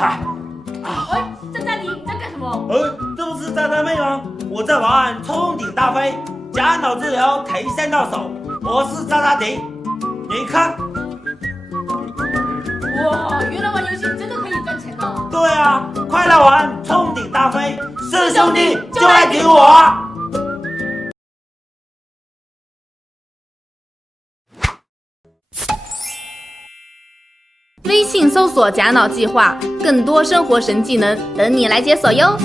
害！哎，渣渣你在干什么？这不是渣渣妹吗？我在玩冲顶大飞，加脑治疗提升到手。我是渣渣迪，你看。哇，原来玩游戏真的可以赚钱哦！对啊，快来玩冲顶大飞，是兄弟就来顶我。微信搜索“假脑计划”，更多生活神技能等你来解锁哟！